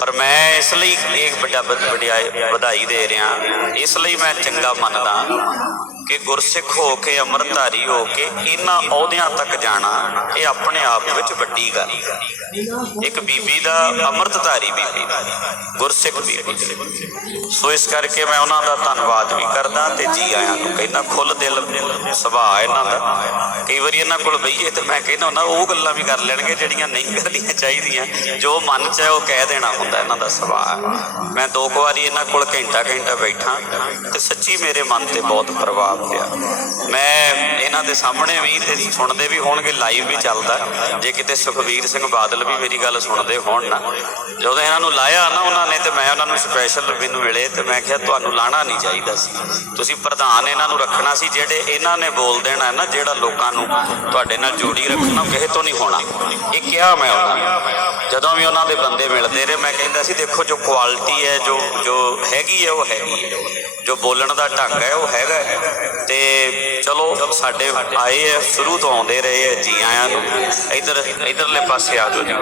ਪਰ ਮੈਂ ਇਸ ਲਈ ਇੱਕ ਵੱਡਾ ਵਡਿਆਈ, ਵਧਾਈ ਦੇ ਰਿਹਾ। ਇਸ ਲਈ ਮੈਂ ਚੰਗਾ ਮੰਨਦਾ। ਕਿ ਗੁਰਸਿੱਖ ਹੋ ਕੇ ਅੰਮ੍ਰਿਤਧਾਰੀ ਹੋ ਕੇ ਇਹਨਾਂ ਅਹੁਦਿਆਂ ਤੱਕ ਜਾਣਾ, ਇਹ ਆਪਣੇ ਆਪ ਵਿੱਚ ਵੱਡੀ ਗੱਲ ਇੱਕ ਬੀਬੀ ਦਾ ਅੰਮ੍ਰਿਤਧਾਰੀ ਬੀਬੀ ਗੁਰਸਿੱਖ ਬੀਬੀ ਸੋ ਇਸ ਕਰਕੇ ਮੈਂ ਉਹਨਾਂ ਦਾ ਧੰਨਵਾਦ ਵੀ ਕਰਦਾ ਤੇ ਜੀ ਆਇਆਂ ਨੂੰ ਕਹਿੰਦਾ ਖੁੱਲ ਦਿਲ, ਸੁਭਾਅ ਇਹਨਾਂ ਦਾ। ਕਈ ਵਾਰੀ ਇਹਨਾਂ ਕੋਲ ਬਈਏ ਤੇ ਮੈਂ ਕਹਿੰਦਾ ਹੁੰਦਾ, ਉਹ ਗੱਲਾਂ ਵੀ ਕਰ ਲੈਣਗੇ ਜਿਹੜੀਆਂ ਨਹੀਂ ਕਰਨੀਆਂ ਚਾਹੀਦੀਆਂ। ਜੋ ਮਨ 'ਚ ਹੈ, ਉਹ ਕਹਿ ਦੇਣਾ ਹੁੰਦਾ ਇਹਨਾਂ ਦਾ ਸੁਭਾਅ। ਮੈਂ ਦੋ ਕੁ ਵਾਰੀ ਇਹਨਾਂ ਕੋਲ ਘੰਟਾ ਘੰਟਾ ਬੈਠਾ ਤੇ ਸੱਚੀ ਮੇਰੇ ਮਨ ਤੇ ਬਹੁਤ ਪ੍ਰਭਾਵ ਪਿਆ ਮੈਂ ਇਹਨਾਂ ਦੇ ਸਾਹਮਣੇ ਵੀ ਤੇ ਸੁਣਦੇ ਵੀ ਹੋਣਗੇ ਲਾਈਵ ਵੀ ਚੱਲਦਾ। ਜੇ ਕਿਤੇ ਸੁਖਬੀਰ ਸਿੰਘ ਬਾਦਲ ਵੀ ਮੇਰੀ ਗੱਲ ਸੁਣਦੇ ਹੋਣ ਨਾ, ਜਦੋਂ ਇਹਨਾਂ ਨੂੰ ਲਾਇਆ ਨਾ ਉਹਨਾਂ ਨੇ ਤੇ ਮੈਂ ਉਹਨਾਂ ਨੂੰ ਸਪੈਸ਼ਲ ਮੈਨੂੰ ਮਿਲੇ ਤੇ ਮੈਂ ਕਿਹਾ, ਤੁਹਾਨੂੰ ਲਾਣਾ ਨਹੀਂ ਚਾਹੀਦਾ ਸੀ। ਤੁਸੀਂ ਪ੍ਰਧਾਨ ਇਹਨਾਂ ਨੂੰ ਰੱਖਣਾ ਸੀ, ਜਿਹੜੇ ਇਹਨਾਂ ਨੇ ਬੋਲ ਦੇਣਾ ਨਾ, ਜਿਹੜਾ ਲੋਕਾਂ ਨੂੰ ਤੁਹਾਡੇ ਨਾਲ ਜੋੜੀ ਰੱਖਣਾ ਕਿਸੇ ਤੋਂ ਨਹੀਂ ਹੋਣਾ। ਇਹ ਕਿਹਾ ਮੈਂ ਉਹਨਾਂ ਨੂੰ। ਜਦੋਂ ਵੀ ਉਹਨਾਂ ਦੇ ਬੰਦੇ ਮਿਲਦੇ ਰਹੇ, ਮੈਂ ਕਹਿੰਦਾ ਸੀ, ਦੇਖੋ ਜੋ ਕੁਆਲਿਟੀ ਹੈ, ਜੋ ਜੋ ਹੈਗੀ ਹੈ, ਉਹ ਹੈਗੀ ਹੈ। ਜੋ ਬੋਲਣ ਦਾ ਢੰਗ ਹੈ, ਉਹ ਹੈਗਾ ਹੈ। ਤੇ ਚਲੋ, ਸਾਡੇ ਆਏ ਹੈ, ਸ਼ੁਰੂ ਤੋਂ ਆਉਂਦੇ ਰਹੇ ਹੈ, ਜੀ ਆਇਆਂ ਨੂੰ। ਇਧਰ, ਇਧਰਲੇ ਪਾਸੇ ਆ ਜਾਓ ਜੀ।